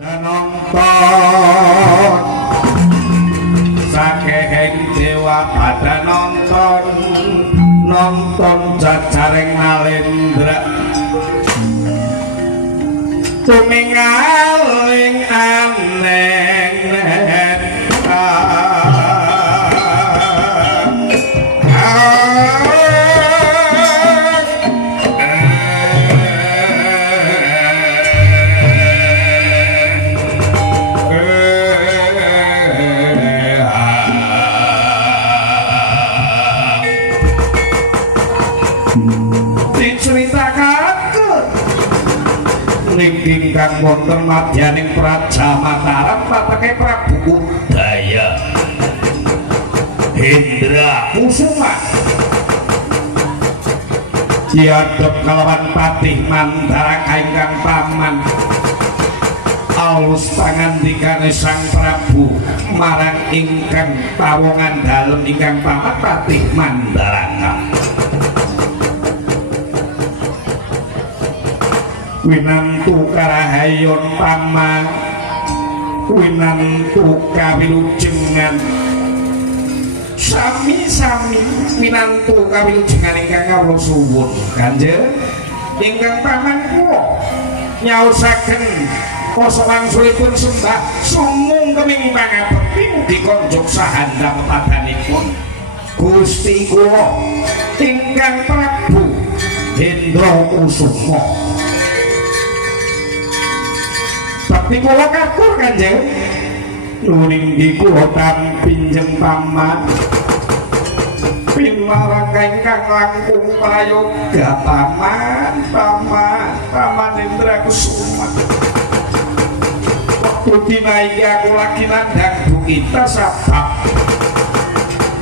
nonton saking dewa pada nonton jajaring Nalendra tumingaling aneng ingkang wonten madyaning Praja Mataram pateke Prabu Udaya Hendra Kusuma diadhep kalawan Patih Mandara ingkang paman alus pangandikane Sang Prabu marang ingkang pawongan dalem ingkang paman Patih Mandara winantu karahayon pamang winantu kawilujengan sami-sami winantu kawilujengan ingkang kawula suwun Kanjeng ingkang paman kula nyaosaken koso wangsulipun sembah sumung keming pangabekti mugi konjuk sahandang padanipun Gusti kula ingkang Prabu Hendra Kusuma. Bakti kula katur Kanjeng nuning kula pinjem paman pinmarang ingkang langkung prayoga paman Hendra Kusuma. Waktu dinaiki aku lagi landang bukita sabab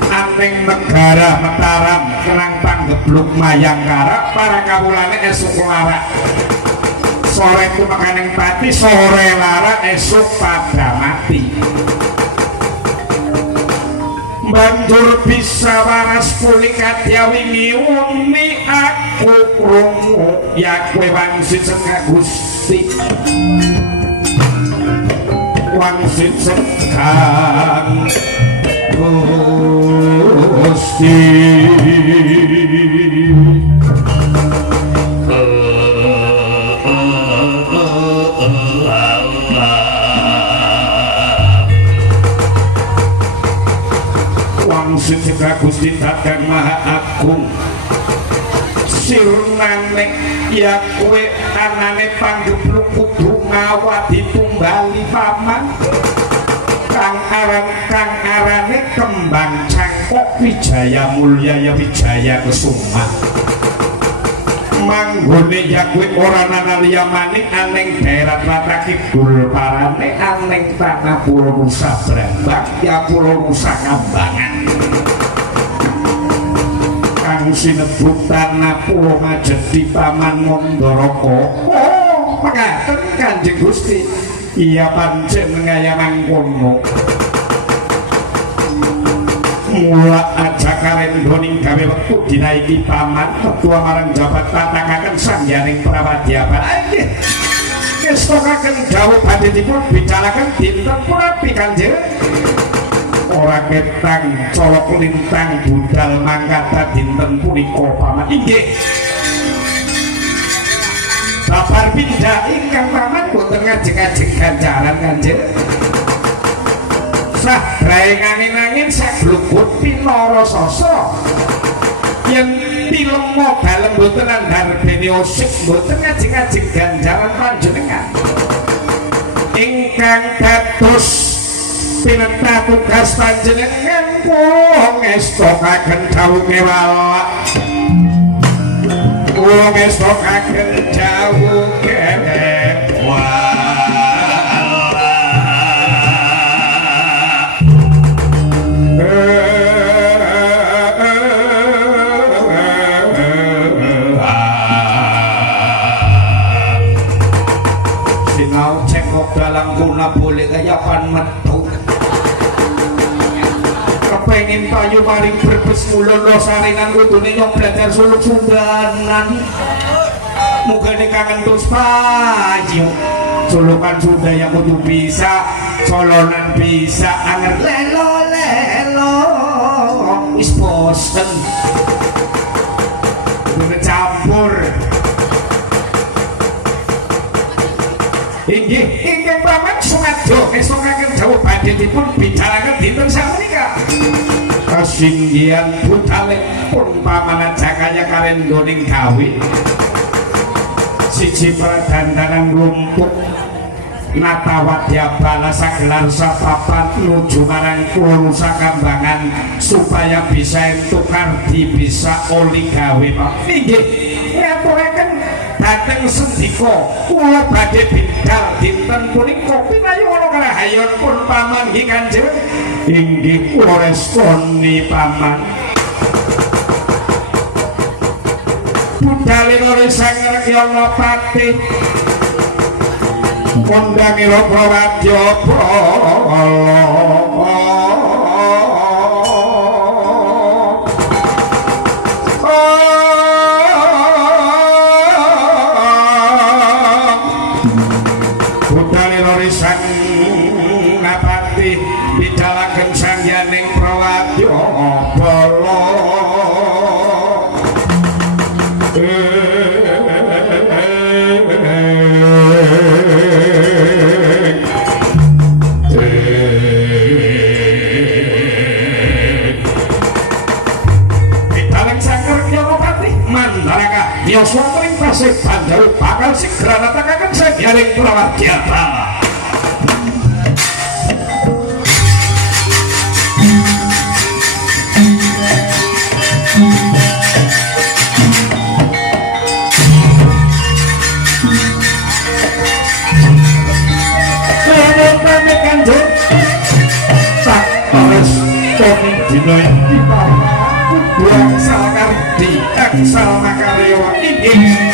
anting negara Mataram kenang panggebluk Mayangkara para kawulane esuk larak sore ku makaning pati sore lara esuk pada mati banjur bisa waras pulih kadya wingi uni aku krungu ya kowe wangsit sekak Gusti wangsit sekak Gusti Sejak Gusti Dadang Maha Agung sirnane ya kowe anane panggebluk kudu ngawadi tumbali paman kang arane kembang cangkok Wijaya Mulya ya Wijaya Kusuma manggone ya kowe ora ana liya maning aning daerah Tlatah Kidul parane aning tanah Pulau Nusa Brambang ya Pulau Nusa Kambangan kang sinebut tanah Pulau Ngajedi paman Mandharaka. Oh pangaten Kanjeng Gusti iya pancen ngaya mangkono mula aja karendoning gawe wektu dinaiki paman ketua marang jabat tatangaken sangyaning prawadyapan nggih ngestokaken dawuh badhe dipun bicaraken dinten prapi Kanjeng ora ketang colok lintang budal mangkata dinten punika paman inggih babar pindah ingkang paman boten ngajeng-ajeng ganjaran Kanjeng sah drae angin-angin saglukut pinara sasa yen tilemo dalem boten andarbene osik boten ngajeng-ajeng ganjaran panjenengan ingkang dados pinetah tugas panjenengan kula ngestokaken dawuh kewala kula ngestokaken dawuh kewala sinau cengkok dalam guna boleh kayapan metu kepengin payu maring berbes mulono saringan kudune nyong belajar suluk sundanan muga kangen tus payu culukan Sunda yang kudu bisa colonan bisa anger lelo lelo wis bosen udah campur inggih paman sumadyo esokaken dawuh badhe dipun bicaraken dinten sapunika kasinggihan putalipun pamanan Jakaya karenggoning gawe siji pradandanan rumput Natawadya bala sagelar sapapat nuju marang kulo sakambangan supaya bisa entukar bisa oli gawe Pak inggih ngaturaken dateng sendika kula badhe bidal dinten punika pinayu ana karahayon pun paman nggih Kanjeng inggih kula restoni paman budalira sang Rekyana Patih kondangira Prawadya bala budalira sang Ngapati bidalaken sangyaning Prawadya bala Yoswa kering pasih bandel bakal segera natakakan sangyaning Prawadya bala kami Kanjeng tak harus kami dinoi buang salkar di aksal makaryawa inggih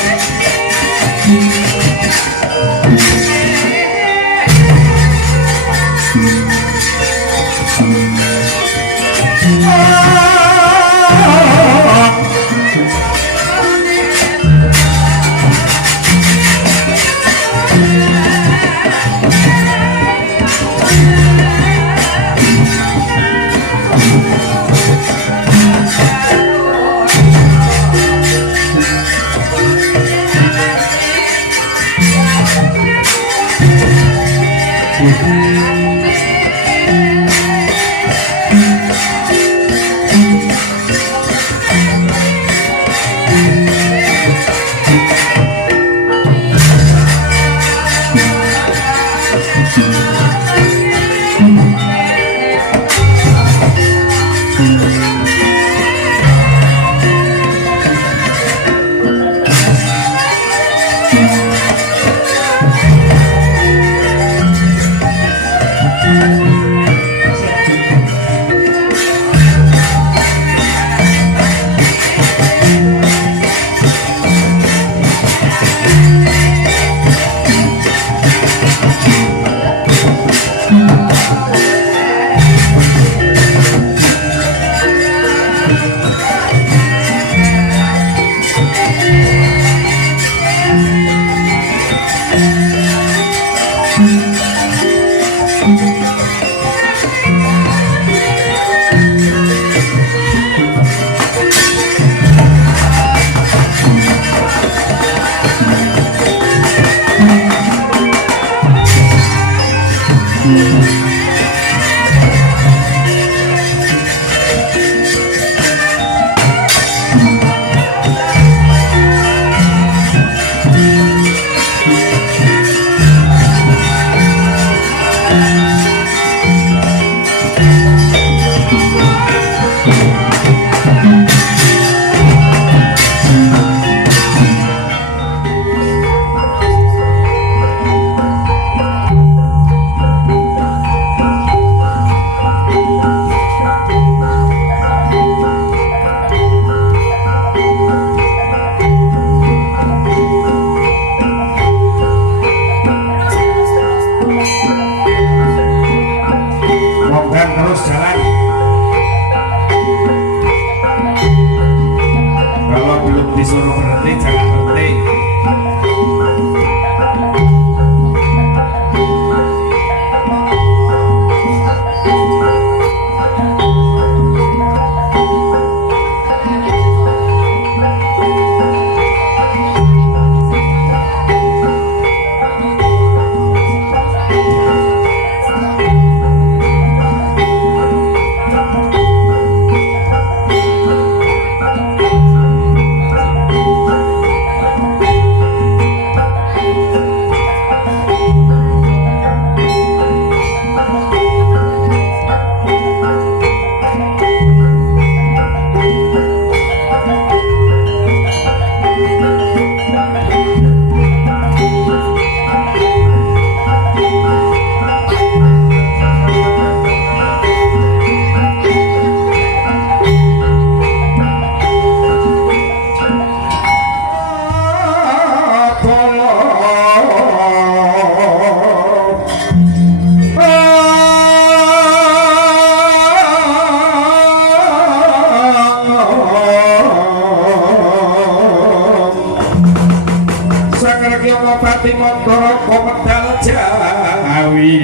Sang Kyama Pati Mandara Komedal Jawi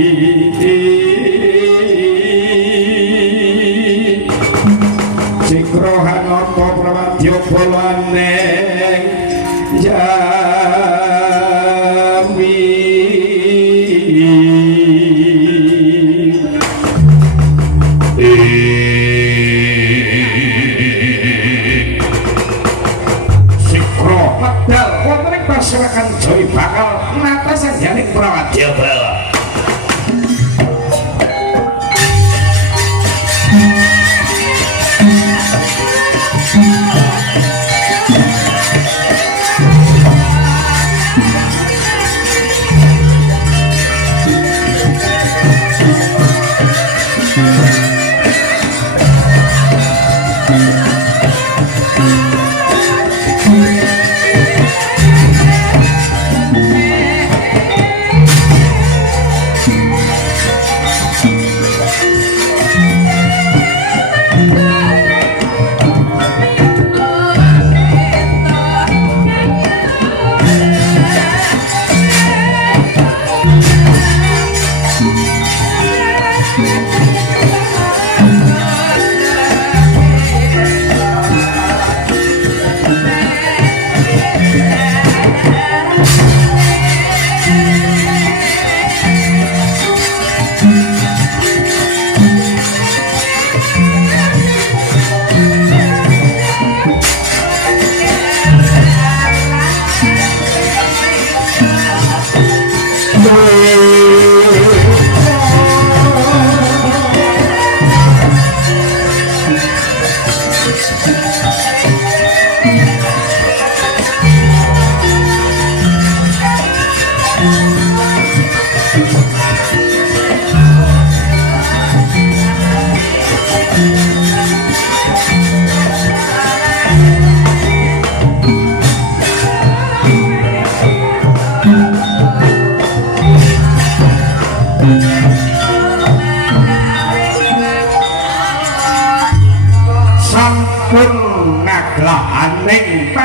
Sikrohan Nata Pramadya Balaneng Jambi Sikro Medal wonten ing Pasewakan Jawi bakal nata sanjaning Pramadya Bala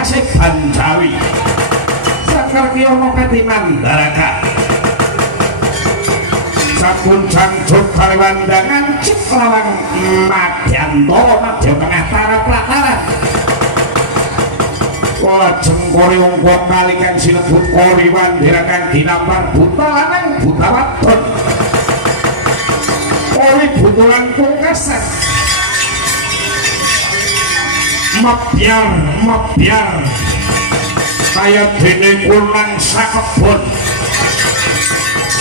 Paseban Jawi Sang Kyama Pati Mandara sampun jangjuk kaliwandangan Ciklawang Madyantara Madya Tengah Tara Plataran lajeng kori wong kalikan sinebut kori wandirakan dinampar buta lanang buta wadon kori butulan pungkasan mabiyar kaya dene kunang sakebon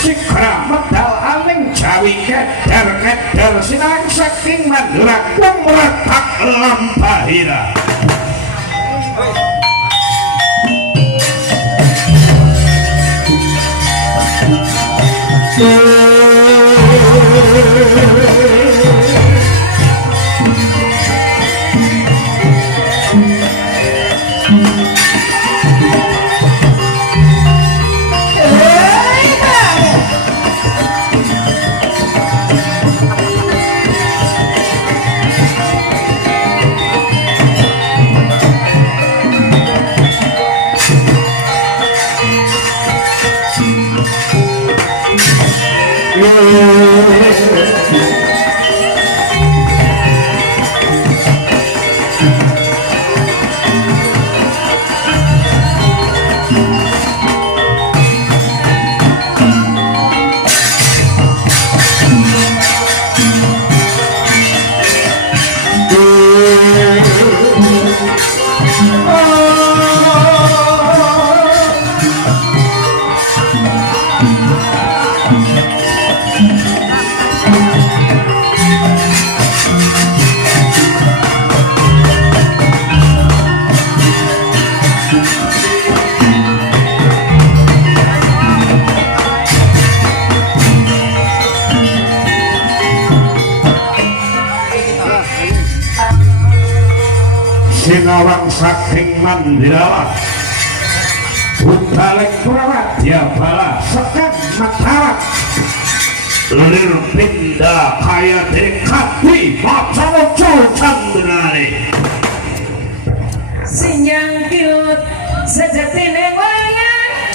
Sikra medal aling Jawi kedar sinang saking Mandura kumretak lampahira Sinawang saking Mandira Budalek Pramadya Bala Sekang Mataram Lir pindah kaya dekati Macawoco Candrane Sinyang kiut sejatine wayang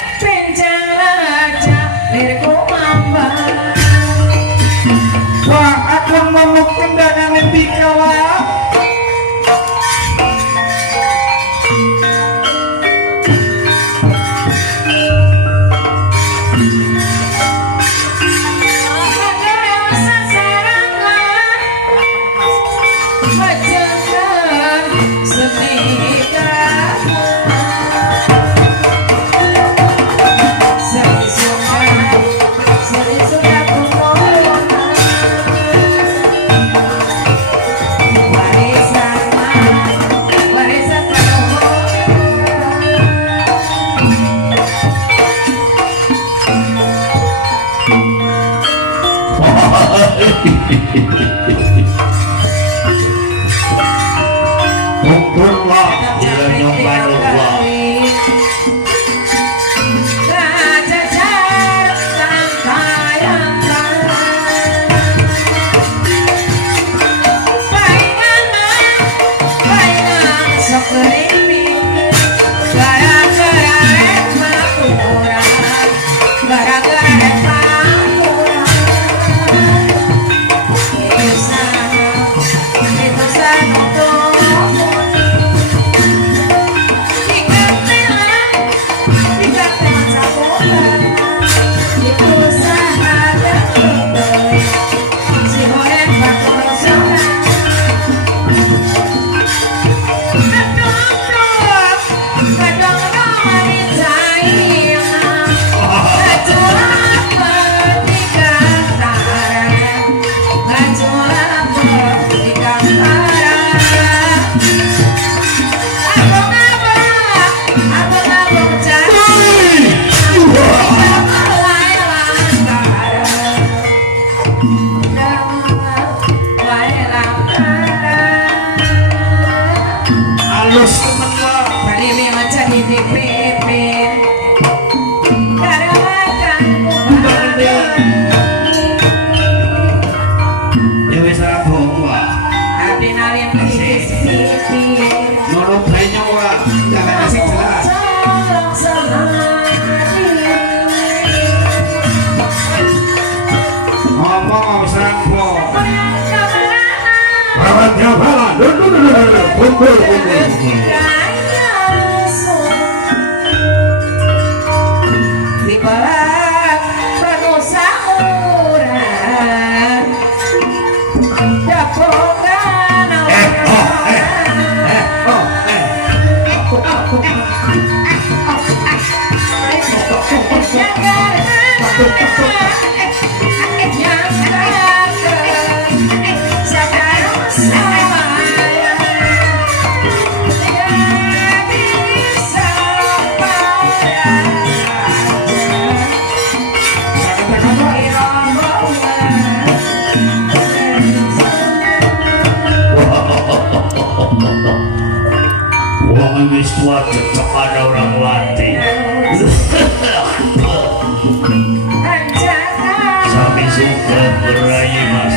Berai Mas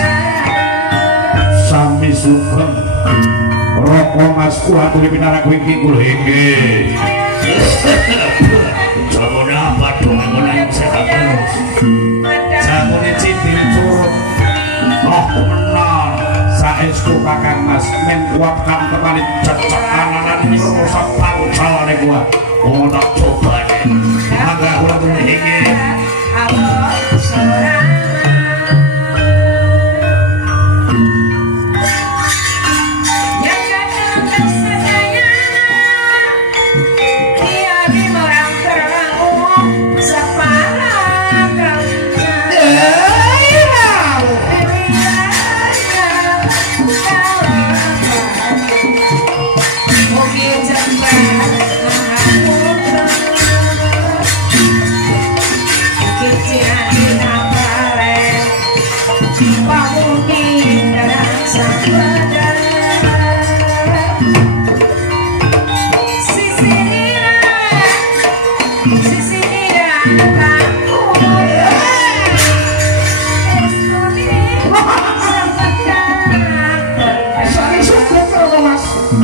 Sami Sugeng Roko Mas kuaturi pinara kuwi iki kula inggih. Jamune apa dong ngono sehat terus. Jamune cintil curug. Oh menar saestu Kakang Mas men kuatkan kembali cecek ananan rusak pangsalane kuat. Oh tak coba deh. Mangga kula turu inggih.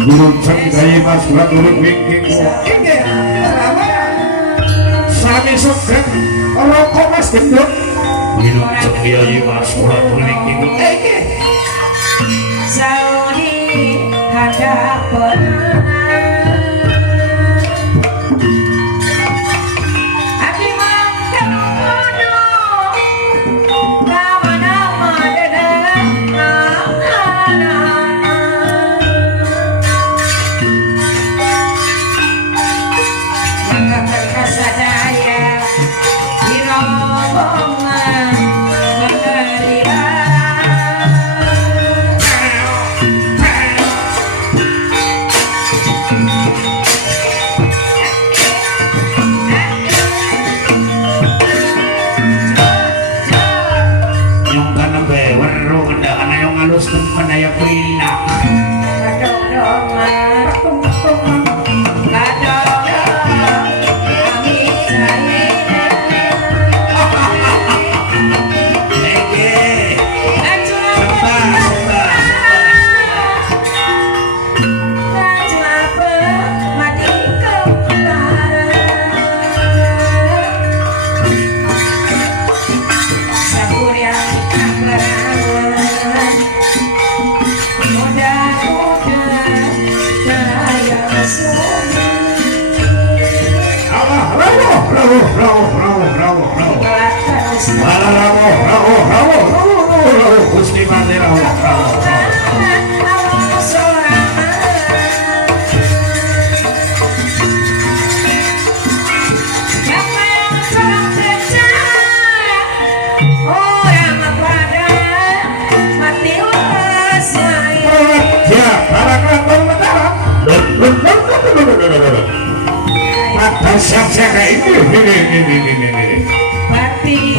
Gunung Jaya Mas Buat Urut Wingking Inggih Sami Sugeng Roko Mas Gendut Gunung Jaya Mas Buat Urut Wingking Inggih Saudi hadapan Menaya Pina Gusti Mandira siap-siap kayak ini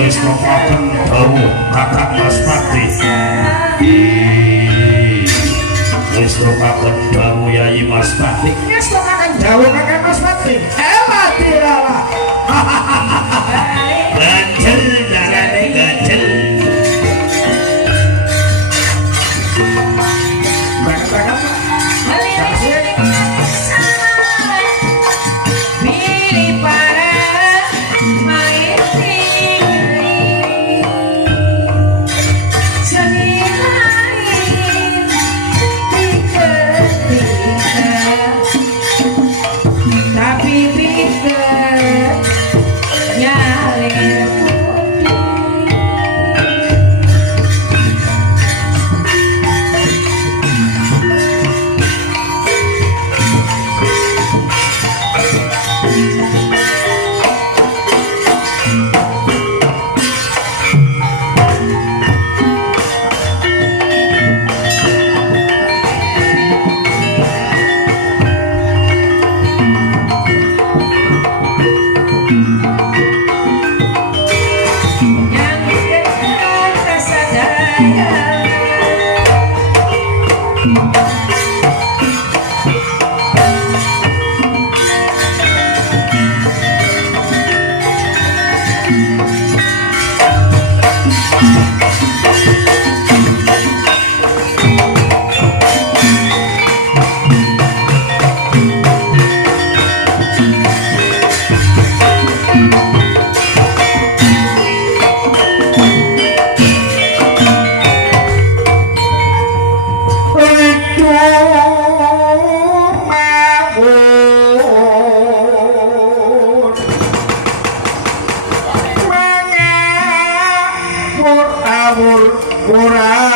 wis nopaken dawu Kakang Mas Pati wis nopaken dawu Yayi Mas Pati wis nopaken dawu Kakang Mas Pati mati lala ganjel darane ganjel ngawur urahan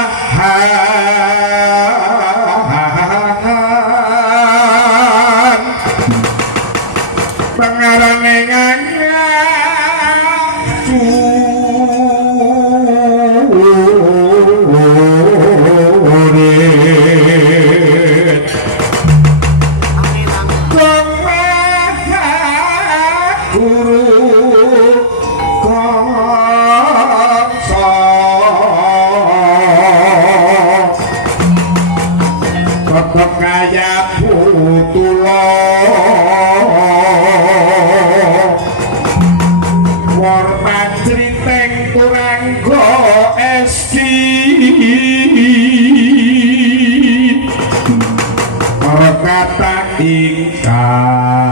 pengarane ngaku kaya putulo warman ceriteng kurang go eski kata ingkang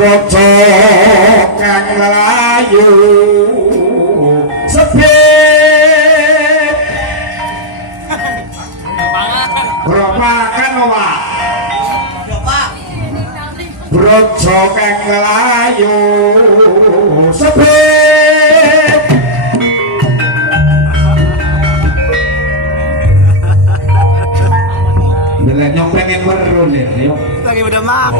brojo kang layu sepi Bropakan Oma Brojo kang layu sepi Nyong pengen merun ya lagi pada mak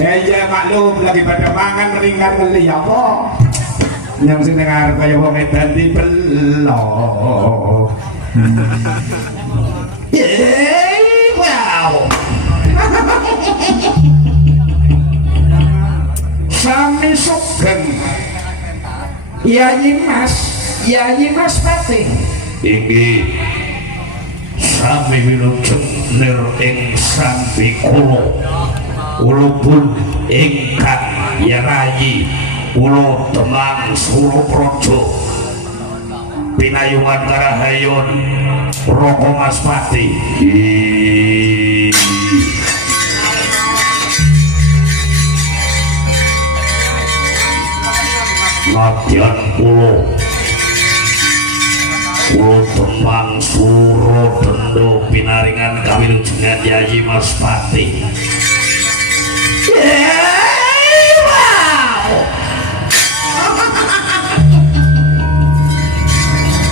iya maklum lagi pada mangan ringan beli apa yang sendengar kaya wong edan di belok wow sami sugeng Yayi Mas Patih Iki sami wilujeng nir ing sambi kulo ulupun ingkang yarayi ulo temang suruh projo pinayungan karahayon Roko Mas Pati Nadyan kulo temang suro dendo pinaringan kawilujengan Yayi Mas Pati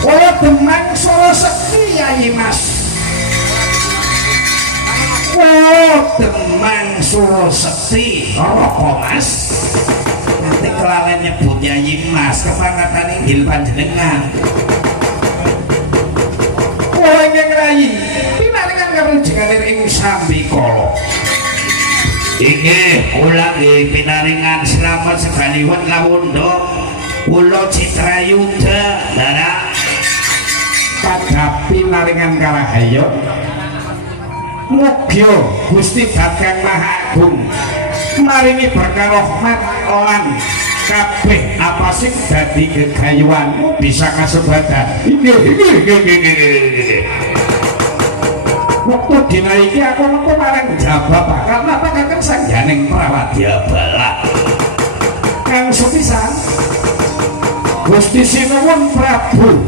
kulo temang suro sekti Yayi Mas kulo temang suro sekti Roko Mas nanti kelalen nyebut Yayi Mas kepangatan inggil panjenengan kulo ingkang rayi pinaringan kawilujengan ing sambi kala inggih kula nggih pinaringan selamat sekaliwan kawundo kula Citrayuda dara kadhapi naringan karahayon mugia Gusti Bagong Maha Agung maringi berkah rahmat lan kabeh apa sing dadi gegayuhanmu bisa kasebadan waktu dina iki aku mengko marang jawab karena pakaken sangjaning Prawadya Bala kang sepisan Gusti Sinuwun Prabu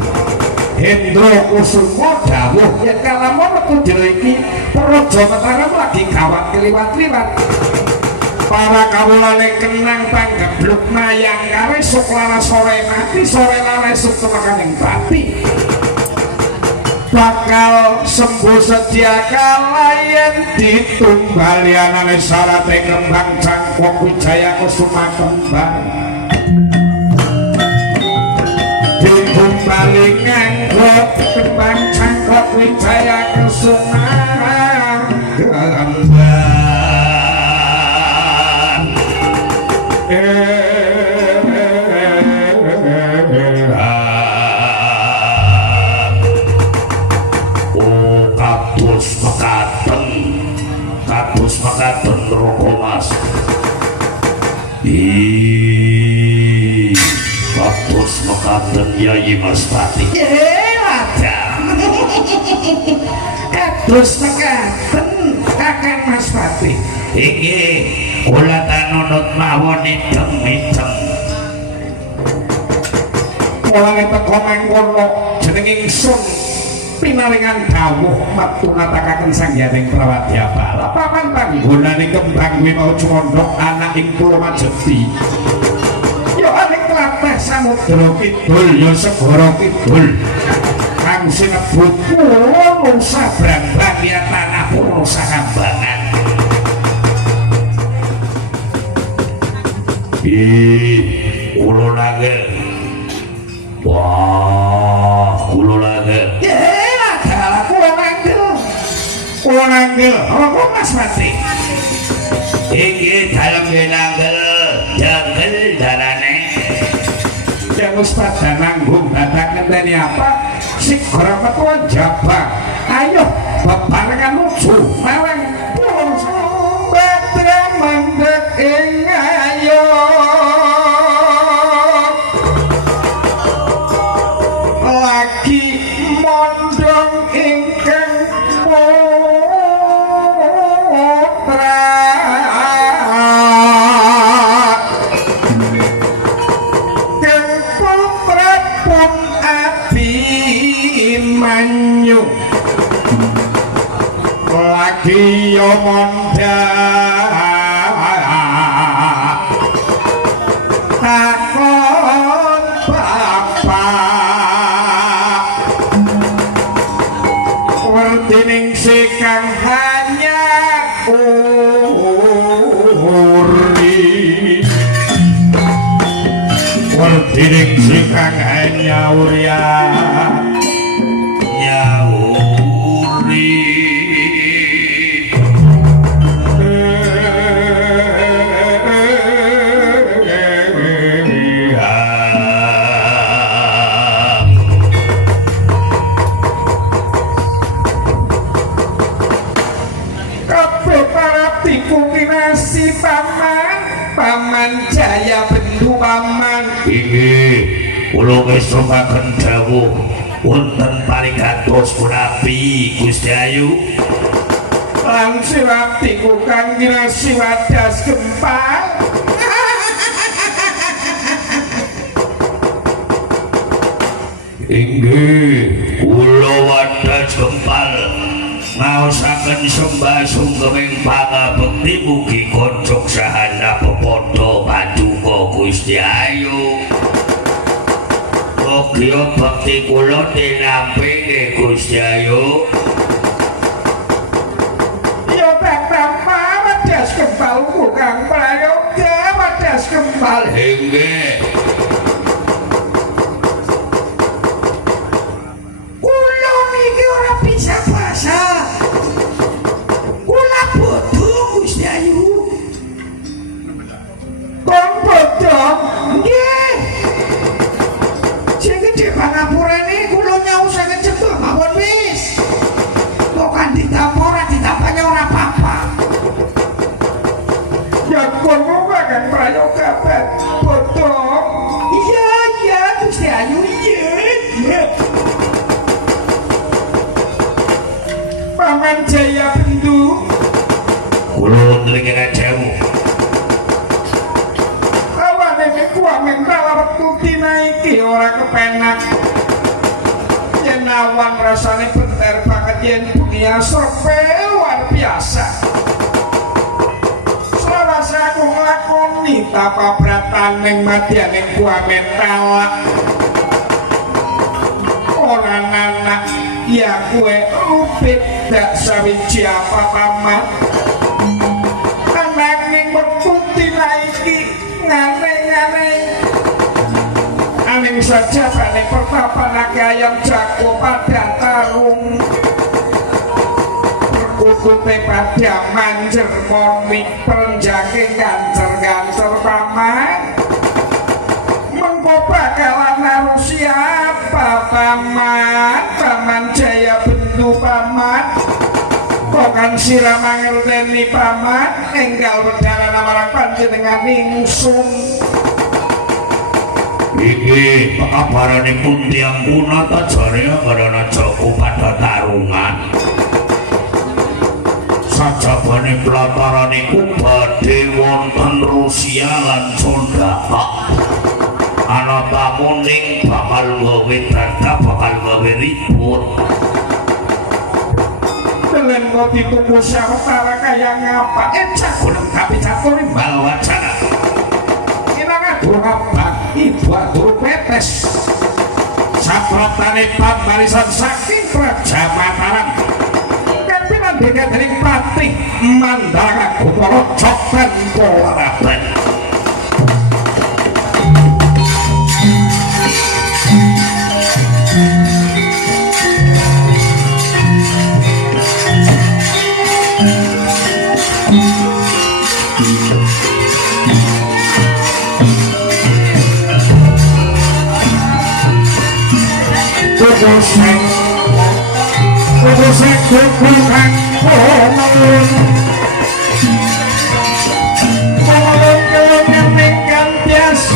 Hendro Kusuma dawuh yen kalamun wektu dina iki Praja Mataram lagi gawat kliwat-kliwat para kawulane kenang panggebluk mayang kare sok lara sore mati sore lara sok temakaning pati bakal sembuh sedia kala yen ditumbali anane sarate kembang cangkok Wijaya Kusuma kembang ditumbali nganggo kembang cangkok Wijaya Kusuma kembang kados makaten Roko Mas kados makaten Yayi Mas Pati kados makaten Kakang Mas Pati inggih kula tanunut mawon idem-idem kula teko mangkono jeneng ingsun pinaringan dawuh matu ngatakaken sangyaning Prawadya Bala papan panggonane kembang kuwi mau condhok anak ing Pulo Majeti ya Samudra Kidul ya segara kidul kang sinebut Pulau Sabrang ya tanah Pulau Sakambangan. Kulo lagi. Wah, kulo lagi. Adalah Kulo Nanggel. Apa Mas Pati? Iki dalem nanggel, jangkel darane. Yang Ustaz nanggung datang ngenteni apa? Si ora metu jabang. Ayo bebarengan lucu marang Pulau Badra mandek ing ayo. Lagi mondong ingkang putra Manyu lagi yo mondha takon bapak wertining sikang hanya uri wertining sikang hanya uria Paman Jaya Bendu paman. Inggih, kula ngesungaken dawuh wonten parigatos punapi Gusti Ayu. Lan siwatiku kang ngrasi wadas gempal. Inggih, kula wadas gempal. Ngaosaken sembah sungkeming pangabekti mugi konjok sahana pepodo paduka Gusti Ayu. Mugi bekti kula tinampi nggih Gusti Ayu. Ya Bapak wadas gempalku kang prayoga wadas gempal. Inggih. Kula niki ora bisa basa. Gusti Ayu Kong bodong nggih sing gedhe pangapurane kula nyausaken cepet mawon wis kok kan ditapora ditapanya ora apa-apa ya kono kan prayoga bet bodong iya Gusti Ayu iya Paman Jaya Bendu kula wonten ing Jawu. Awane niku mental wektu dinaiki ora kepenak. Yen awan rasane benter banget yen dunia serpe luar biasa. Selawase aku nglakoni tapabratan ning madyaning kuah mental. Ora anak ya kue upit dak sawiji apa paman. Nanging wektu dinaiki ngane-ngane aning saja bane pertapan ayam jago pada tarung berkutute pada manjer monik perenjake gancer-gancer paman mengko bakalan harus siapa paman Jaya Bendu paman kan sira mangerteni paman enggal berjalan amarang panjenengan ingsun iki kabaranipun tiyang kuna ta jare karana Joko pada tarungan sajabane plataran iku badhe wonten Rusia lan Sondaka ana tamu ning bakal gawe tanda bakal gawe ribut. Kalian kau ditunggu sawetara kaya ngapa? Cakunem tapi cakuri bawa cara. Kita ngatur ngapa? Ibu atur sukses saprotane pambarisan saking Praja Mataram kampinan dikataning Patih Mandala Gopala Coban Polaraban. Kudusek kukukan Pomalun kelung yang minggan tias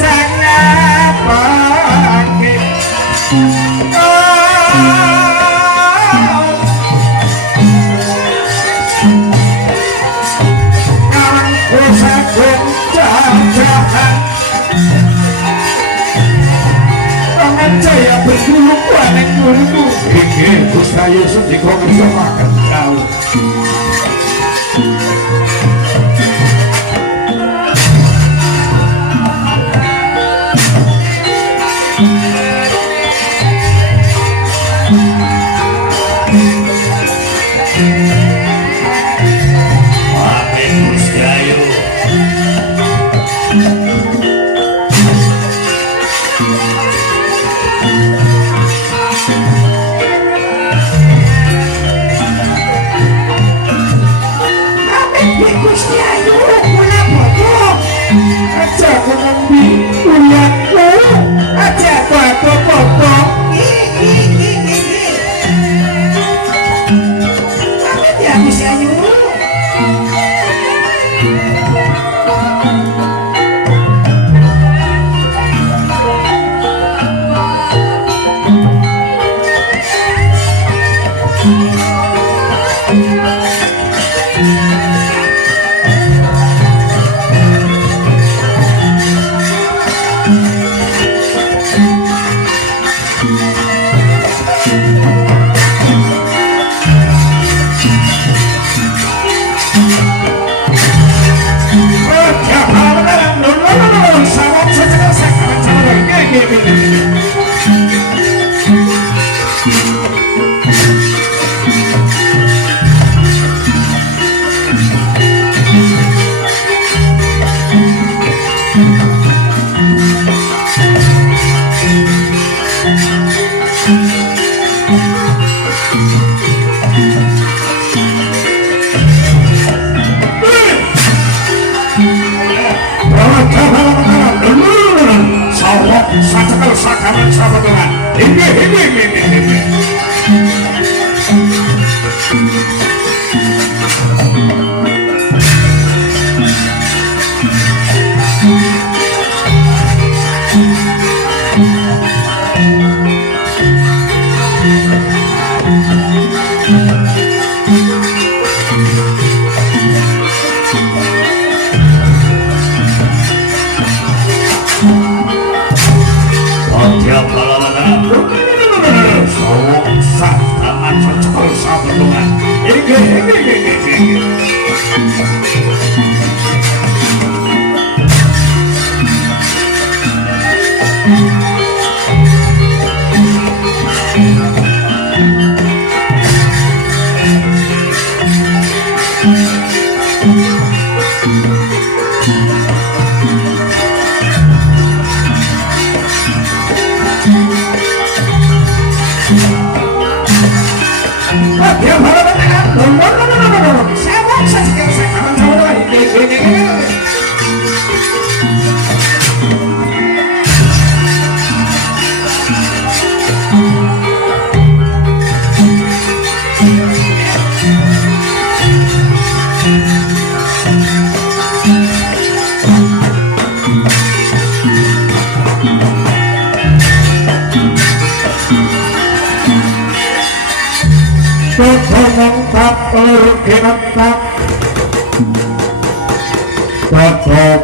sangat bangkit Karang kusakun jajahan Jaya bergulung wanek gulung Gege Gustayo sediko bisa makan kau Amin Gustayo aja aku nembi ulianku aja aku apa-apa amit ya Gusti Ayu Sajakal sakaman sahabat ini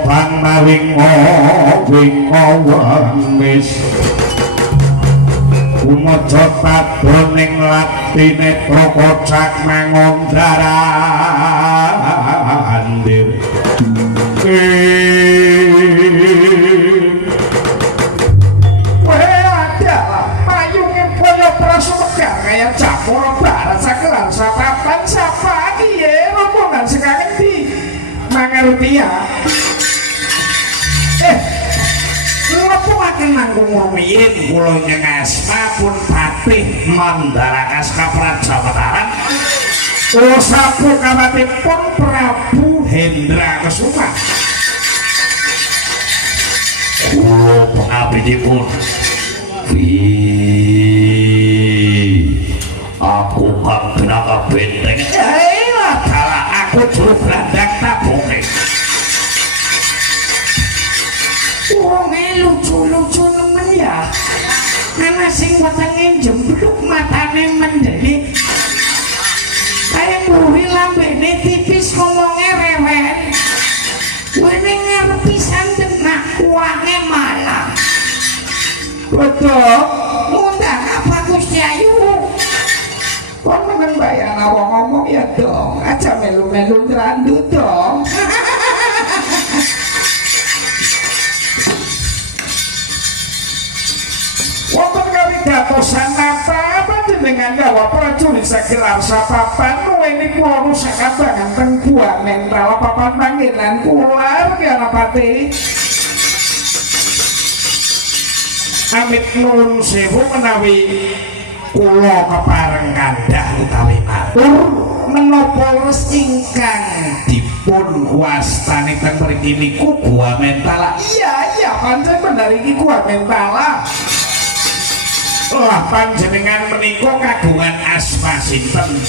Bang wingo wamis umaja tadoning latine prokocak mangondarandir mangerti ya. Ngepungaken manggung rumiyin kula Nyeng Asma pun patih mandharakas kaprajawataran sapu kawatipun Prabu Hendra Kesuma. Kula pengabdipun aku kang genaka benteng Dalah aku juru blandang tabunge. Wonge lucu-lucu nemen ya. Ana sing wetenge jembluk matane mendelik. Kaya mburi lambene tipis ngomongnya rewel. Wene ngarepi sandeng nak kuange malah. Betul. Ngundang apa Gusti Ayu? Kok meneng bayang awang ngomong ya dong. Aja melu-melu ngerandu dong. Wonten kawigatosan apa panjenengan gawa prajurit sagelar sapapan nuweni kula rusak kabangan teng gua mental papan panggenan kula Ganapati. Amit nuwun sewu menawi kula kepareng kandhah utawi matur menapa leres ingkang dipun wastani teng mriki niku gua mentala. Iya pancen bener iki gua mentala. Lah panjenengan menika kagungan asma sinten?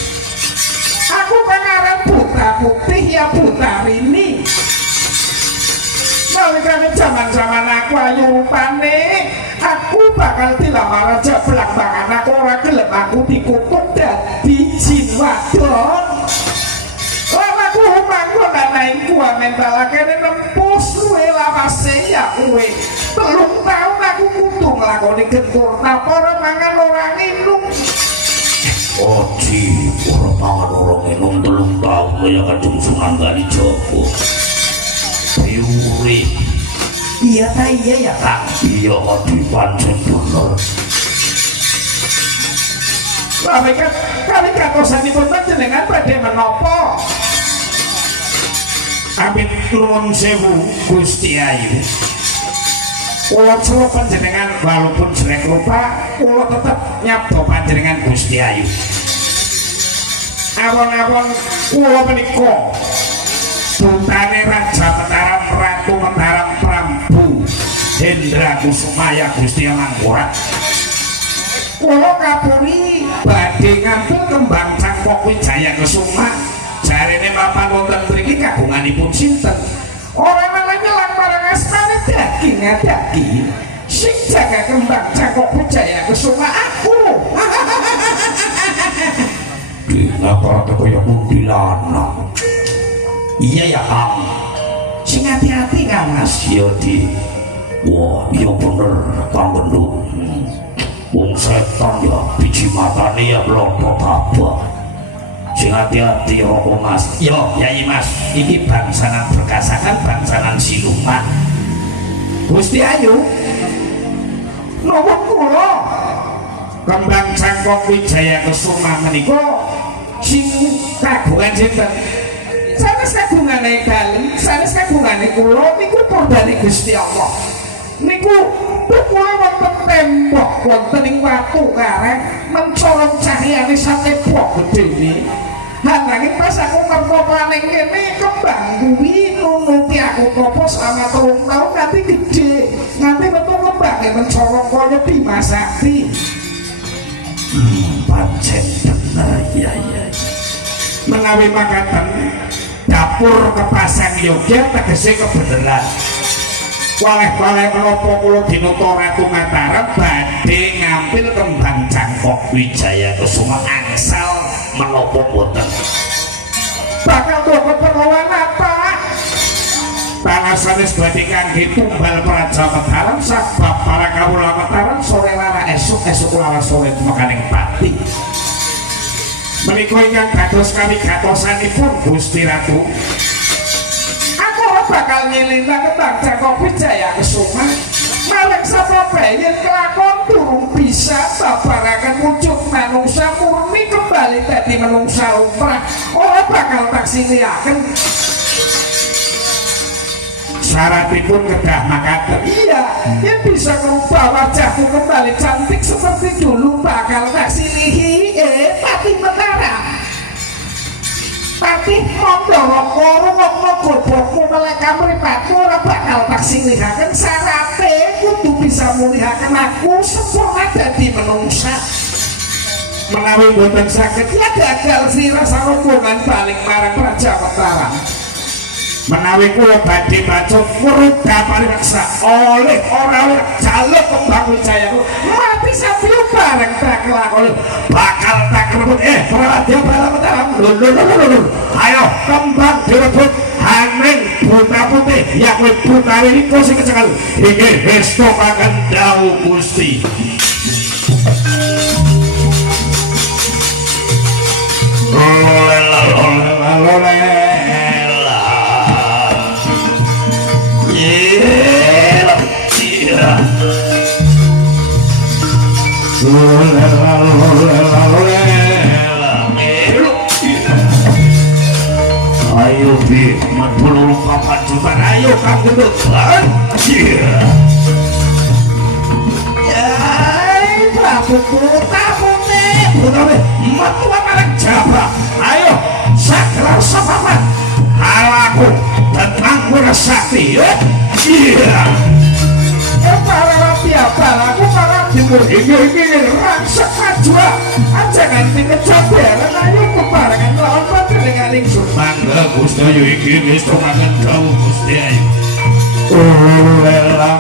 Aku pangaran Buta Putih ya Buta Rini. Nalikane zaman-zaman aku ayu rupane, aku bakal dilamar Raja Blangbangan. Aku ora gelem aku dikutuk dadi jin wadon. Lah aku mangko nanaing kuwi mental kene nempus luwe lawase ya kowe. 3 tahun aku kudu nglakoni gentur napa ora mangan ora nginum. Oji, ora mangan ora nginum 3 tahun kaya Kanjeng Sunan Kalijaga. Yuri. Iya ta iya ya Kang. Iya adi pancen bener. Kali katosanipun panjenengan badhe menapa? Amit nuwun sewu Gusti Ayu. Kula celuk panjenengan walaupun jelek rupa, kula tetep nyabda panjenengan Gusti Ayu. Awon-awon kula menika putane Raja Mataram Ratu Mataram Prabu Hendra Kusumaya Gusti Mangkurat. Kula kapuri badhe ngambil kembang Cangkok Wijaya Kesuma. Jarene mapan wonten mriki kagunganipun sinten? Ora malah nyelang marang asmane daging. Sing jaga kembang Cangkok Wijaya Kesuma aku. Ngapa kaya kuntilanak? Iya ya Kang. Sing hati-hati Kang Mas. Iya di. Wah, iya bener Kang Gendut. Wong setan ya biji matane ya blotok kabeh. Sing hati-hati roko Mas. Yo, Yai Mas, iki bangsanan berkasakan bangsanan siluman. Gusti Ayu. Nuwun kula. Kembang Cangkok Wijaya Kesuma menika sing kagungan sinten? Sanes kagungane kali, sanes kagungane kula niku purdane Gusti Allah. Niku kula wonten tembok wonten ing watu kareng mencorong cahyane satembok gedene. Nanging pas aku ngerti paning kene kembang kuwi nunuti aku topo selama 3 tahun nganti gede. Nganti metu kembange mencorong kaya Bima Sakti. Pancen bener ya. Menawi makaten dapur kepasang Yogya tegese kebeneran. Waleh-waleh menapa kula dinata Ratu Mataram badhe ngambil kembang Cangkok Wijaya Kesuma angsal menapa boten. Bakal duwe keperluan apa? Tanah sanes badhe kangge tumbal Praja Mataram sabab para kawula Mataram sore lara esuk lara sore mekaning pati. Menika ingkang dados kawigatosanipun Gusti Ratu. Aku bakal nyelinta kembang Cangkok Wijaya Kesuma. Malek sapa bae yen kelakon durung bisa babaraken wujud manungsa murni kembali dadi manungsa lumrah. Ora bakal tak silihaken. syaratipun kedah makaten. Iya, yang bisa merubah wajahku kembali cantik seperti dulu bakal tak silihi Patih Mataram. Patih Mandara ngurungokno gobokmu meleka mripatmu ora bakal tak silihaken syarate kudu bisa mulihaken aku sempurna dadi menungsa. Menawi boten saged ya gagal sira sarungan balik marang Praja Mataram. Menawi kula badhe bacot murda paringsa oleh ora jaluk kembang wijaya mati sapiyu bareng tak lakon bakal tak rebut Praja Mataram. Ayo kembang direbut haning buta putih ya kowe putari niku sing kecekel inggih wis tokaken dawuh Gusti. Ayo bi, menulung papan juta, ayo kang gendut, Prabu Putane, metua marang Jabra. Ayo, sakral sapaman, halaku tentang Wirasakti. Para balaku para timur ini rangsek majwa aja nganti kecoberan ayo kebarengan lawan panjenengan ingsun. Mangga Gusti ayo iki wis tokaken dawuh Gusti ayo. Lola.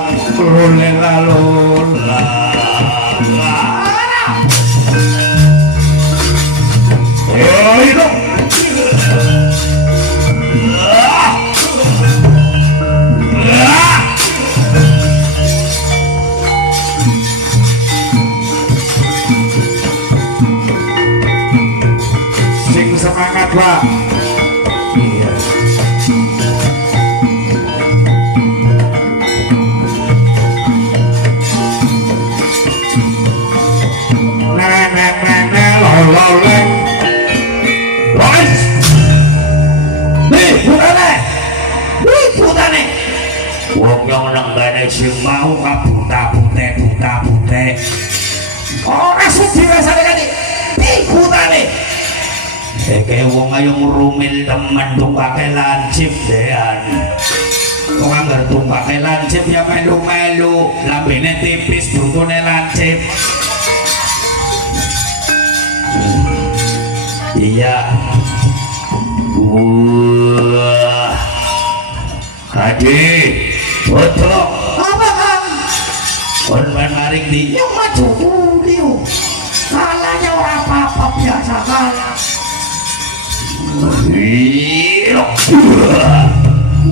Sing semangat Pak. Iya. Lololeng. Boys. Putane. Wong yang nenggane sing mau kabuta-bute. Ora sudi rasane kali. Putane. Eke wong ayo ngrumil temen tumpake lancip dean. Wong anggar tumpake lancip ya melu-melu, lambene tipis, buntune lancip. Iya. Wah. Hadi, betul. Apa Kang? Kon maring di Yang maju dulu. Kalanya ora apa-apa biasa kalah.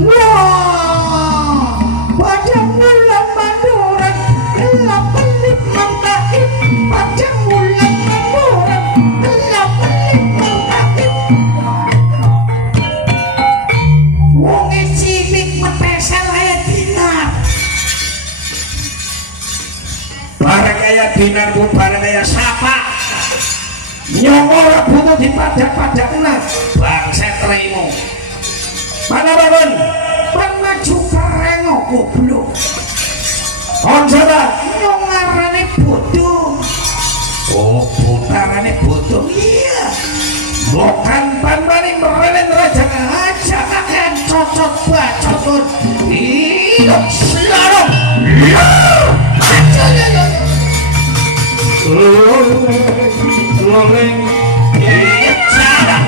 Wah, padang mulan manduran, gelap pelik mentakin. Padang mulan manduran, gelap pelik mentakin. Wong cilik metesel kaya dinar. Bareng kaya dinar ku bareng kaya sapa. Nyongol butuh di pajak-pajakna bangset remu. Mana bangun? Pernah juga rengo goblok. Konjara nyongarane bodoh. Oh, putarane bodoh. Iya. Bukan panbani merelen raja aja akan cocok bacot. Iya, silarong. Iya. Loleng iya cara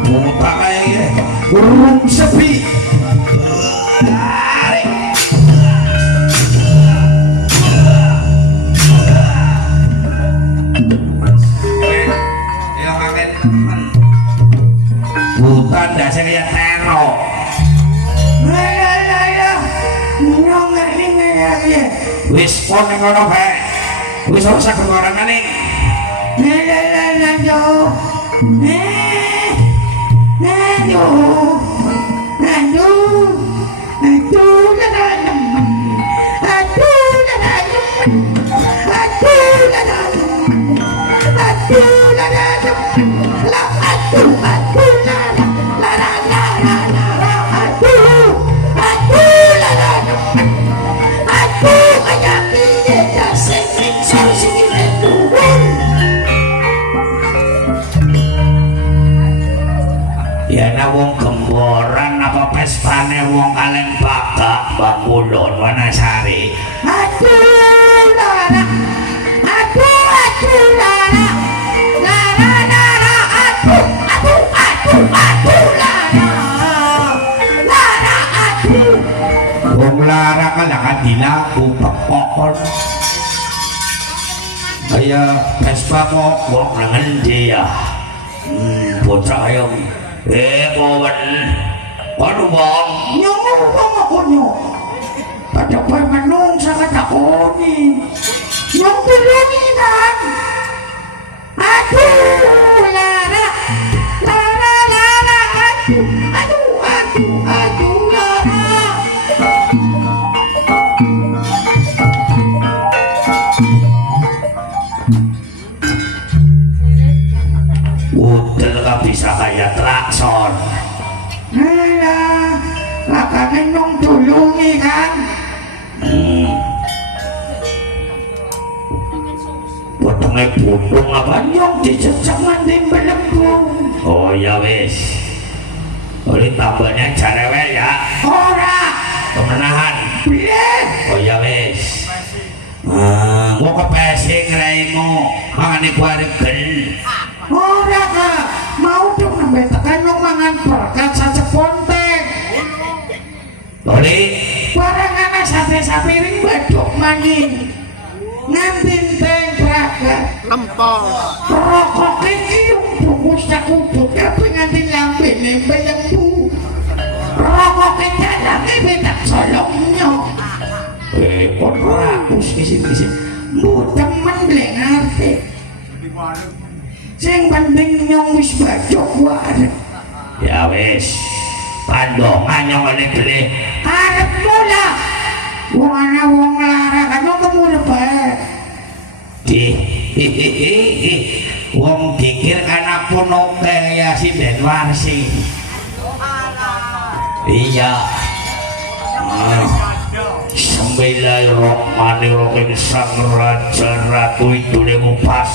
buta kayaknya burung sepi. Bukan dasar kayak teror. Wis pon ngono bae. Wis ora usah keluaran maning. Wanasari. Aduh lara, aduh lara, lara lara, aduh lara, aduh. Wong lara ka nakadilaku pekokon. Kaya Vespa mogok nangan dia. Bocah ayam. Kawan. Waduh bang. Nyong ako nyo. Pada pa'y manong sa katakoni. Nyong tulunginan. Aduh lara, lara lara, aduh lara. Udah gak bisa kayak trakson. Alah, kakaknya nyong tulungi kan. Potongnya budung apa? Nyong dijejak mandi belembung. Oh ya wis. Boleh tambahnya jarewel ya. Ora, Kemenahan. biar. Oh ya wis. Mau kepesing raimu. Mangane kuarigel. Ora kak, mau dong nambah tekan nyong mangan berkat saja ponteng. Boleh. Barang anak sate ring baduk maning. Ngantin teng braga. Lempol. Rokok ini yung bungkus na kubot tapi ngantin lambe nih belembu. Rokok ini lagi betak solongnya. Kon rakus kisim-kisim. Mutang mendeng arte. Sing penting nyong wis baduk wae. Ya wis. Pandongan yang ngene gele. Arep mula. Wong ana wong lara kan nyong kemula bae. Wong dikir kana punoke ya si Denwarsi. Iya. Bismillahirrahmanirrahim. Sang Raja Ratu Idune ngupas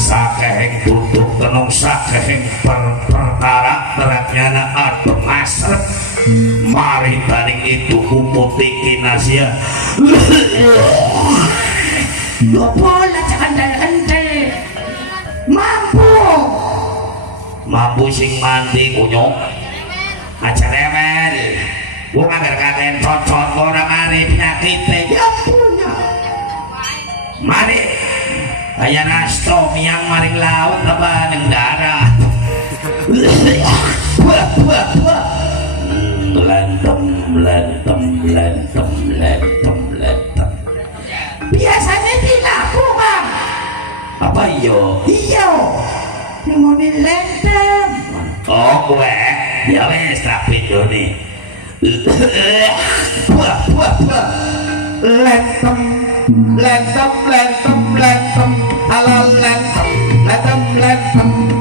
sakehing duduk tenung sakehing perkara teratnyana adem asret. Mari taning itu kumputi kinasia. Lopola cakandal-andal. Mampu sing mandi kunyuk aja rewel. Wong anggar katen cocot ora mari penyakite ya punya. Mari kaya nasto miang maring laut apa ning darat. Lentem. Biasanya dilakukan. Apa iyo? Iya. Ngonin lentem. Oh gue ya wes tapi nih. Lentem halal lentem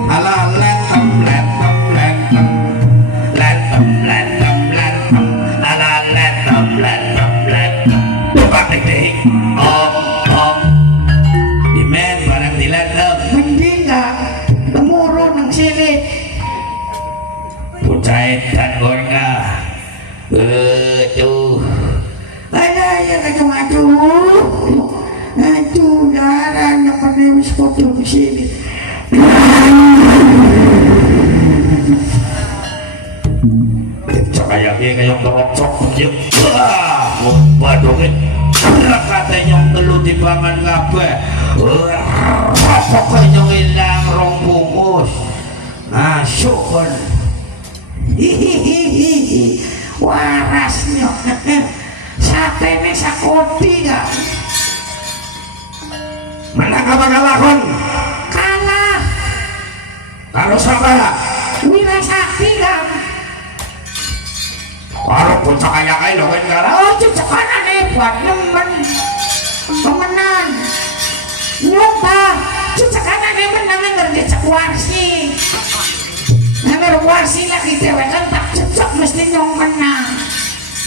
halal Dimen barang dilentem. Mending gak temurun ng silit. Pucait dan gorga. Tuh. Ay, aduh, darah na panewis ko ng silit. Kayaknya ngerocok yuk. Waduh katanya nyong telu dipangan kabeh. Rokok nyong ilang rong bungkus. Nah syukur. Hihihihi, warasnya. Satene sakoti gak? menang apa kalahon Kalah. kalau siapa Wira sakti gak? kalau bocah kaya lo kan kalah Oh, cucakan buat nemen. Pemenang. Nyoba. Cucakan menang ngerti cek warsi. Nggak warsi lagi cewek kan tak cocok mesti nyong menang.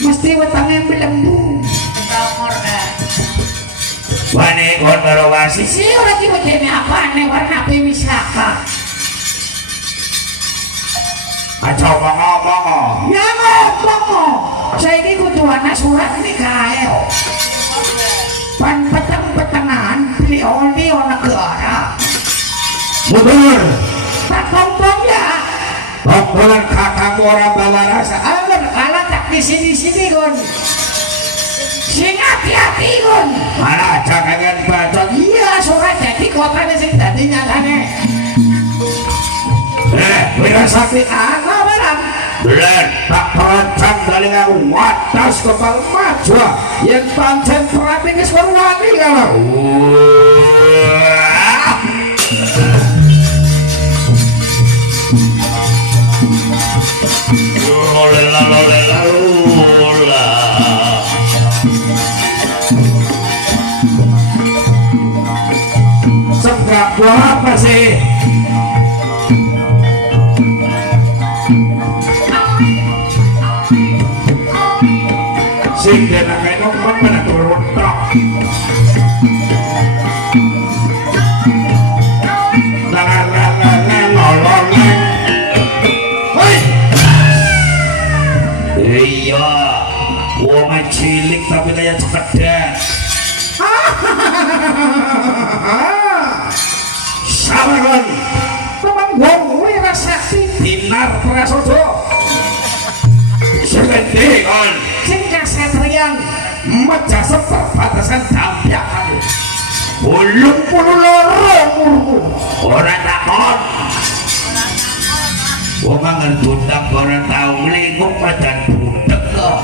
Mesti wetangnya belembung. Wani kon baru wasis. Si lagi begini apa nih warna wisaka. aja ngomong. Ya ngomong. Saiki kudu ana surat nikahe. Pan peteng-petengan prioli negara. Mundur. Tak kompong ya. Kompongan kakakmu orang bawa rasa. Kalau tak di sini kon. Sing hati-hati kon. Mana jangan bacot. Iya, surat jadi kotane sing dadi nyatane. Wira sakti Apa barang? beler tak perancang dari aku watas kepal maju yang pancen terapi ke suarwani kalau Lolela lolela lola. enggak buah apa sih sing dena kaino mana turun tok la la la la la la la hei Iya, wong cilik tapi kayak cekedan. sabaron memang wong wira sakti dinar prasojo segede kon Sing kasatriyan mecah seperbatasan dampiakan 82 Orang takon. Wong mangan dundang orang tau nglinguk padan budek kok.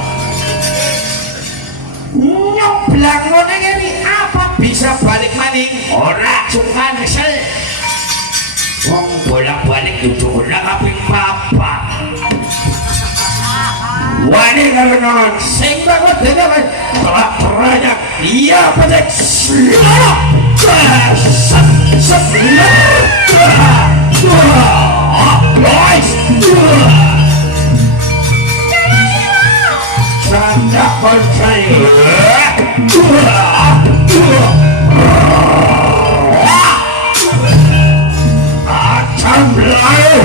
nyoblang ngono iki apa bisa balik maning Ora sungkan kesel. wong bolak-balik duduk kaping papat. wani kalengan sing banget dene telah banyak iya pecek sandak percaya acam lain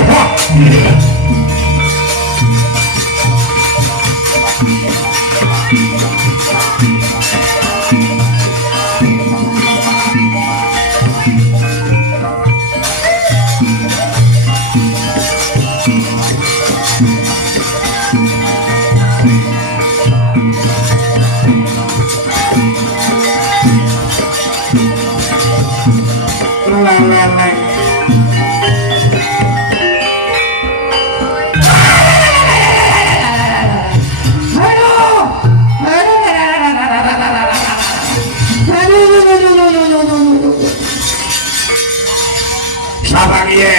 siapa kia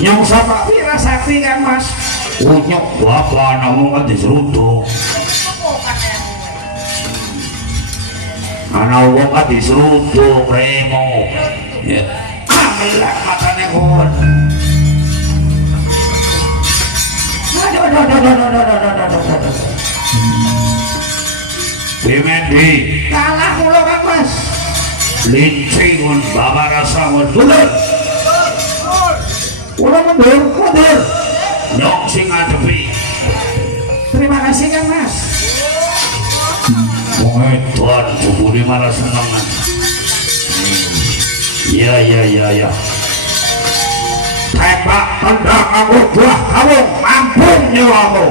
nyong siapa Wira sakti kan Mas. unyok bapak namun kan diseruduk. Anak wong kan diseruduk remo. Ya. kamelak matanya kon Bimendi Kalah kula kan Mas. lincingun bapak rasa mundur. udah mundur Nyok sing ngadepi. Terima kasih kan Mas. Tuan kuburi malah senengan. Ya. tembak tendang aku buah kamu mampu nyawamu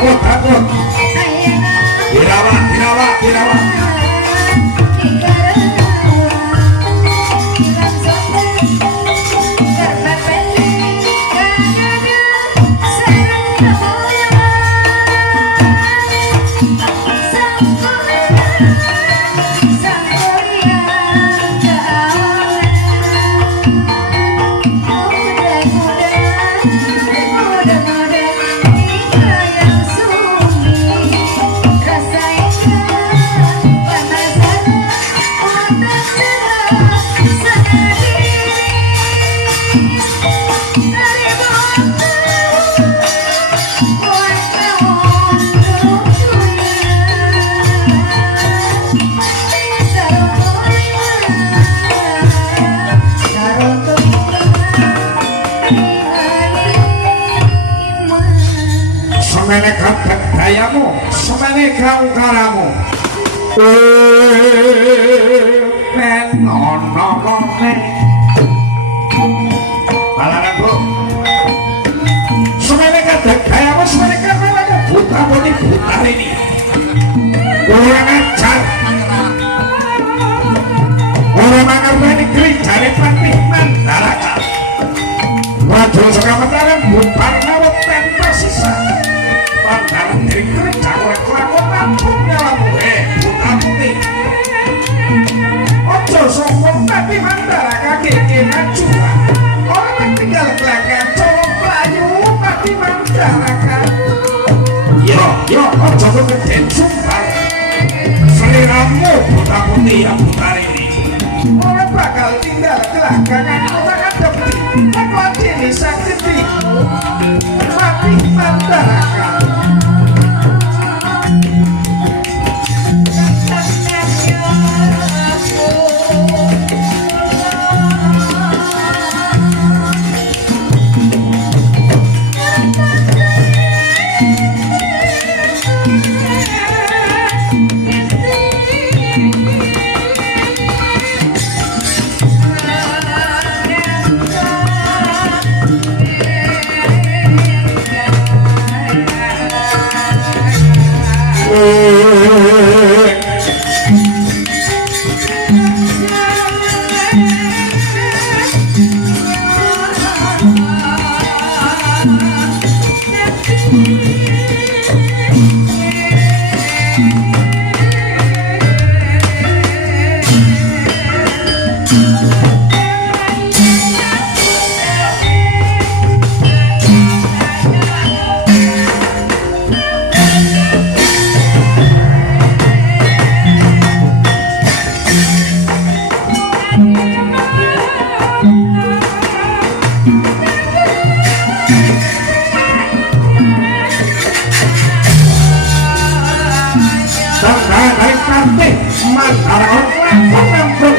Takut. Dirawat. Semene gayamu, semene kaungkaramu. Balaran bro. Semene gayamu, semene kaungkaramu. Buta putih buta ini. Kurang ajar. Orang mengerti kering dari patih mandalaka. Wajul sekamataran bubar nawat tanpa sisa. Pandaran kering cawe kelakuan punya lamu. Buta putih. Ojo sombong tapi mandalaka kekena cua. Orang yang tinggal belakang colong pelayu tapi mandalaka. Yo, ojo kegedean sumpah. Seliramu buta putih yang buta ini. Orang bakal tinggal gelanggangan orang ada putih. Lekon ini sakti mati masyarakat.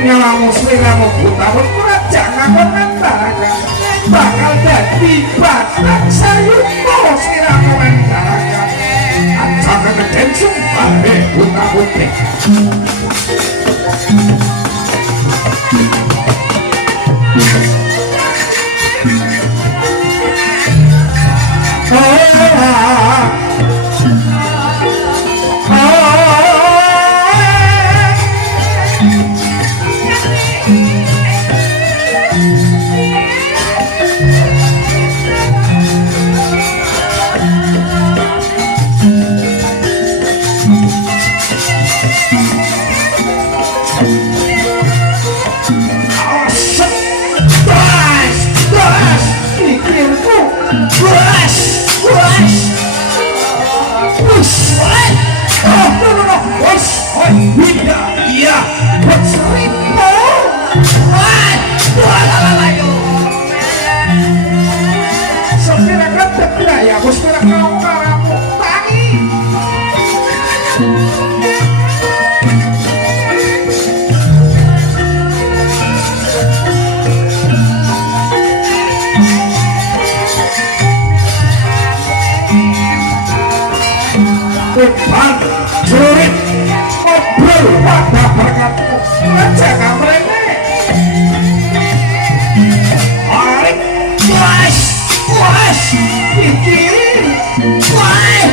nyawamu seliramu buta jangan menantarakan bakal jadi batang sayuko seliramu menantarakan jangan ngeden sumpah buta putih jurit ngobrol pada berkatku jaga mereka mari puas pikirin puas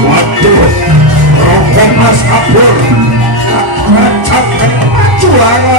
waduh rokok mas kabur capek juara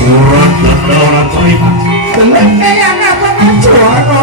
surat berdaulat terima kayak apa juara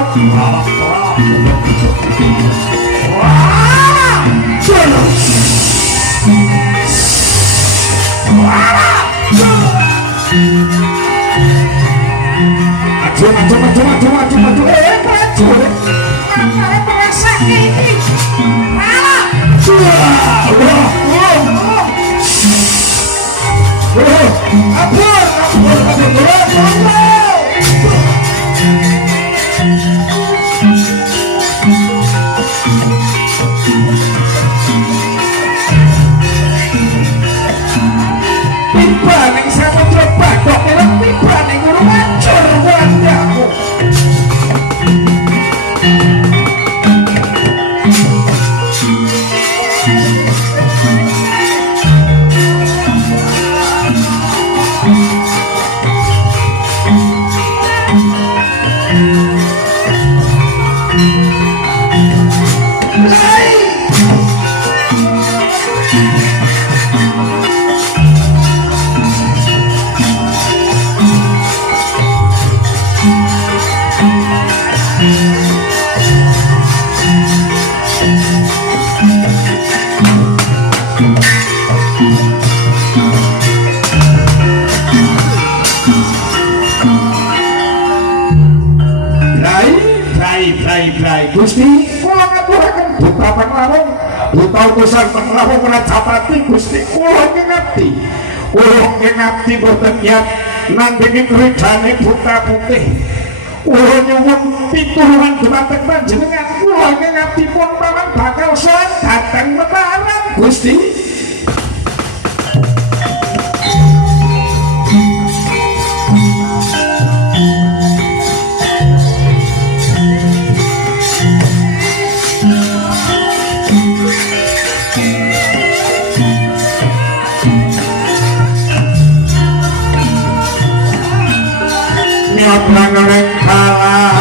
blai Gusti kula ngaturaken duka pangrawuh duka utusan pangrawuh Rajapati Gusti kula ngabdi boten yat nandhing kridane buta putih kula nyuwun pitulungan dhumateng panjenengan kula ngabdi pun paman bakal sowan dhateng Mataram Gusti. Nang kalah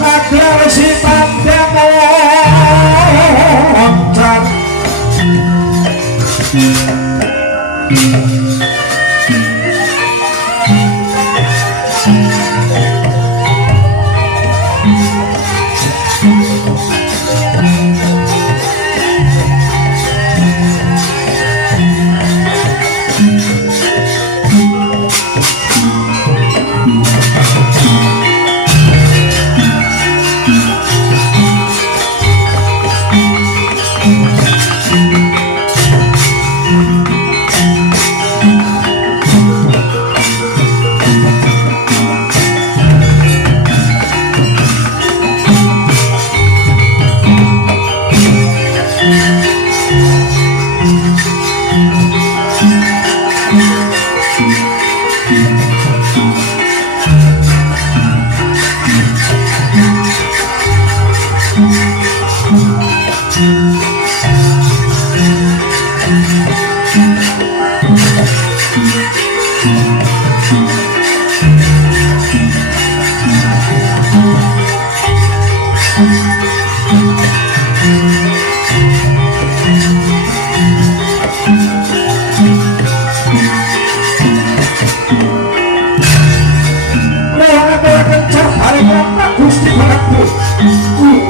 agar si padamu oncat Gusti Prabu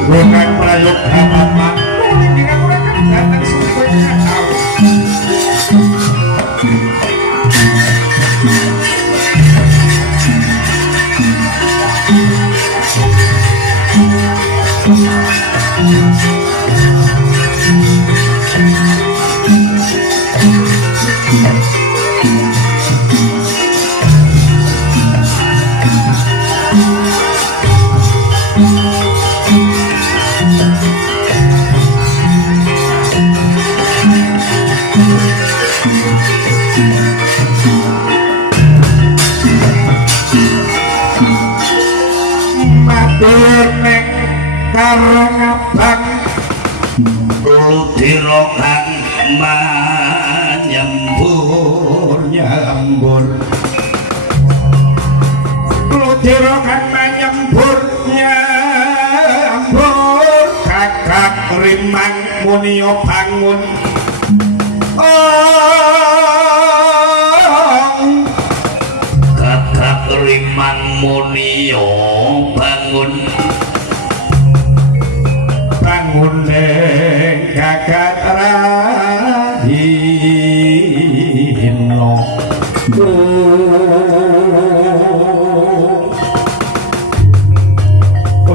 bukan prayoga paman ini ngaturaken dhateng sedaya ingkang neng karang abang ludira kang nyembur ludira kang nyembur kakak rimang munio bangun kakak rimang munio bangun neng kakak rahino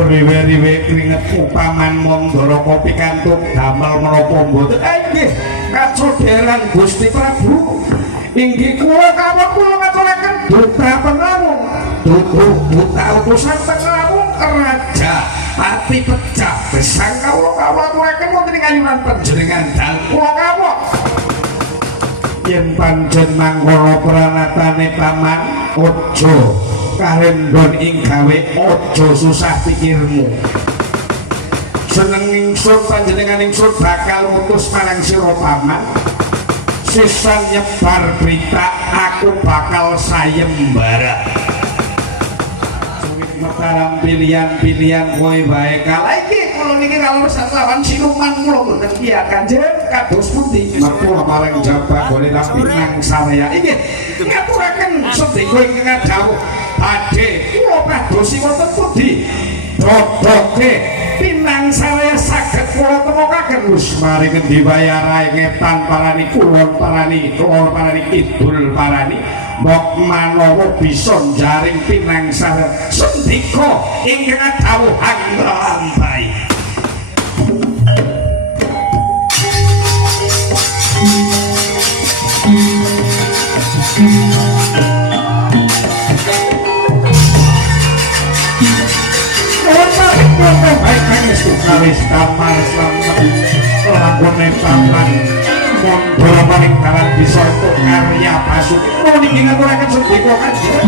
riwe-riwe keringetmu paman mondoro kopi kantuk damel meropo mboten nggih kacoderan Gusti Prabu inggih kula kawon kula ngaturaken duka penawung duka utusan penawung raja pati pecah besang kawula aturaken wonten ing ayunan panjenengan dal kula kawon yen pancen mangkala pranatane paman aja karendon ing gawe aja susah pikirmu seneng ingsun panjenengan ingsun bakal mutus marang sira paman sisan nyebar berita aku bakal sayembara Mataram pilihan-pilihan kowe bae kalah iki kula niki kalau sasawan siluman kula boten kiya Kanjeng kados pundi mapura marang jaba gole tapi nang saraya iki ngaturaken sedaya ingkang dawuh badhe kula padosi wonten pundi dodoke pinang saraya saged kula temokaken wis mari ngendi bayarae ngetan parani kulon parani kidul parani mbok manawa bisa jaring pinangsar sendika ingkang dawuhan nglampahi. Baik kangis kawis kamar selamat lakone taman mundur paling dalan bisa untuk karya Basuki mau niki ngaturaken sedika kanjeng.